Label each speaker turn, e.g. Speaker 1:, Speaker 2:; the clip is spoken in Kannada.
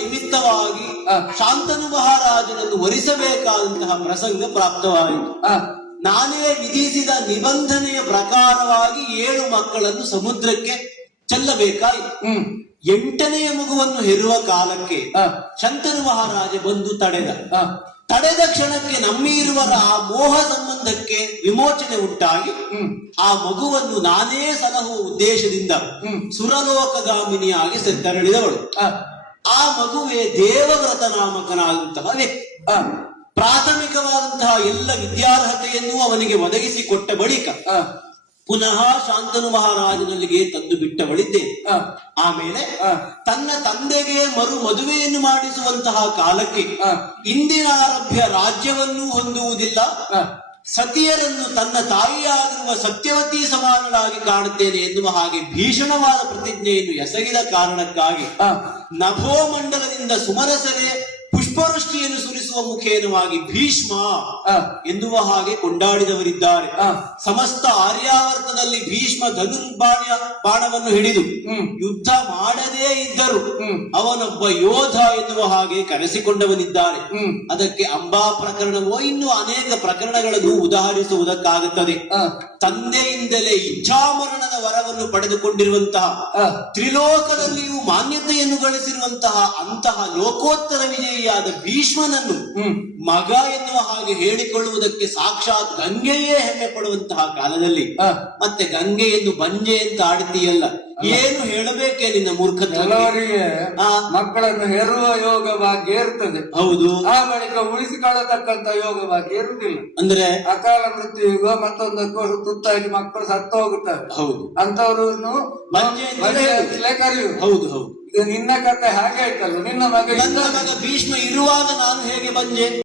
Speaker 1: ನಿಮಿತ್ತವಾಗಿ ಶಾಂತನು ಮಹಾರಾಜನನ್ನು ವರಿಸಬೇಕಾದಂತಹ ಪ್ರಸಂಗ ಪ್ರಾಪ್ತವಾಯಿತು. ನಾನೇ ವಿಧಿಸಿದ ನಿಬಂಧನೆಯ ಪ್ರಕಾರವಾಗಿ ಏಳು ಮಕ್ಕಳನ್ನು ಸಮುದ್ರಕ್ಕೆ ಚೆಲ್ಲಬೇಕಾಯಿತು. ಎಂಟನೆಯ ಮಗುವನ್ನು ಹೆರುವ ಕಾಲಕ್ಕೆ ಶಂತನು ಮಹಾರಾಜ ಬಂದು ತಡೆದ. ತಡೆದ ಕ್ಷಣಕ್ಕೆ ನಮ್ಮೀರುವರ ಆ ಮೋಹ ಸಂಬಂಧಕ್ಕೆ ವಿಮೋಚನೆ ಉಂಟಾಗಿ ಆ ಮಗುವನ್ನು ನಾನೇ ಸಲಹುವ ಉದ್ದೇಶದಿಂದ. ಸುರಲೋಕಗಾಮಿನಿಯಾಗಿ ತೆರಳಿದವಳು
Speaker 2: ಆ,
Speaker 1: ಮಗುವೆ ದೇವವ್ರತ ನಾಮಕನಾದಂತಹ ಪ್ರಾಥಮಿಕವಾದಂತಹ ಎಲ್ಲ ವಿದ್ಯಾರ್ಹತೆಯನ್ನು ಅವನಿಗೆ ಒದಗಿಸಿ ಕೊಟ್ಟ
Speaker 2: ಬಳಿಕ
Speaker 1: ಪುನಃ ಶಾಂತನು ಮಹಾರಾಜನಲ್ಲಿಗೆ ತಂದು
Speaker 2: ಆ,
Speaker 1: ಆಮೇಲೆ ತನ್ನ ತಂದೆಗೆ ಮರು ಮದುವೆಯನ್ನು ಮಾಡಿಸುವಂತಹ ಕಾಲಕ್ಕೆ
Speaker 2: ಇಂದಿನ
Speaker 1: ಇಂದಿನಾರಭ್ಯ ರಾಜ್ಯವನ್ನು ಹೊಂದುವುದಿಲ್ಲ. ಸತಿಯರನ್ನು ತನ್ನ ತಾಯಿಯಾಗಿರುವ ಸತ್ಯವತಿ ಸಮಾನಳಾಗಿ ಕಾಣುತ್ತೇನೆ ಎನ್ನುವ ಹಾಗೆ ಭೀಷಣವಾದ ಪ್ರತಿಜ್ಞೆಯನ್ನು ಎಸಗಿದ ಕಾರಣಕ್ಕಾಗಿ ನಭೋಮಂಡಲದಿಂದ ಸುಮರಸರೆ ಪುಷ್ಪವೃಷ್ಟಿಯನ್ನು ಮುಖೇನವಾಗಿ ಭೀಷ್ಮ ಎನ್ನುವ ಹಾಗೆ ಕೊಂಡಾಡಿದವರಿದ್ದಾರೆ. ಸಮಸ್ತ ಆರ್ಯಾವರ್ತದಲ್ಲಿ ಭೀಷ್ಮ ಧನುರ್ಬಾಣ ಬಾಣವನ್ನು ಹಿಡಿದು ಯುದ್ಧ ಮಾಡದೇ ಇದ್ದರು ಅವನೊಬ್ಬ ಯೋಧ ಎನ್ನುವ ಹಾಗೆ ಕರೆಸಿಕೊಂಡವನಿದ್ದಾರೆ ಅದಕ್ಕೆ ಅಂಬಾ ಪ್ರಕರಣವೋ ಇನ್ನು ಅನೇಕ ಪ್ರಕರಣಗಳನ್ನು ಉದಾಹರಿಸುವುದಕ್ಕಾಗುತ್ತದೆ. ತಂದೆಯಿಂದಲೇ ಇಚ್ಛಾಮರಣದ ವರವನ್ನು ಪಡೆದುಕೊಂಡಿರುವಂತಹ
Speaker 2: ಆ,
Speaker 1: ತ್ರಿಲೋಕದಲ್ಲಿಯೂ ಮಾನ್ಯತೆಯನ್ನು ಗಳಿಸಿರುವಂತಹ ಅಂತಹ ಲೋಕೋತ್ತರ ವಿಜಯಿಯಾದ ಭೀಷ್ಮನನ್ನು ಮಗ ಎನ್ನುವ ಹಾಗೆ ಹೇಳಿಕೊಳ್ಳುವುದಕ್ಕೆ ಸಾಕ್ಷಾತ್ ಗಂಗೆಯೇ ಹೆಮ್ಮೆ ಪಡುವಂತಹ ಕಾಲದಲ್ಲಿ. ಮತ್ತೆ ಗಂಗೆಯನ್ನು ಬಂಜೆ ಅಂತ ಆಡಿದ್ದೀಯಲ್ಲ ಏನು ಹೇಳಬೇಕೆ ನಿನ್ನ ಮೂರ್ಖತ್ವ
Speaker 2: ಕೆಲವರಿಗೆ
Speaker 1: ಆ.
Speaker 2: ಮಕ್ಕಳನ್ನು ಹೆರುವ ಯೋಗ ಭಾಗ್ಯ ಇರ್ತದೆ.
Speaker 1: ಹೌದು.
Speaker 2: ಆ ಬಳಿಕ ಉಳಿಸಿಕೊಳ್ಳತಕ್ಕಂತ ಯೋಗ ಭಾಗ್ಯ ಇರುವುದಿಲ್ಲ.
Speaker 1: ಅಂದ್ರೆ?
Speaker 2: ಅಕಾಲ ಮೃತ್ಯುವಿಗೋ ಮತ್ತೊಂದು ತುತ್ತಾಗಿ ಮಕ್ಕಳು ಸತ್ತು ಹೋಗುತ್ತಾರೆ.
Speaker 1: ಹೌದು.
Speaker 2: ಅಂತವ್ರನ್ನು
Speaker 1: ಹೌದು ಹೌದು.
Speaker 2: ಈಗ ನಿನ್ನ ಕತೆ ಹಾಗೆ ಆಯ್ತಲ್ಲ ನಿನ್ನ ಮಗ
Speaker 1: ನನ್ನ ಮಗ ಭೀಷ್ಮ ಇರುವಾಗ ನಾನು ಹೇಗೆ ಬಂಜೆ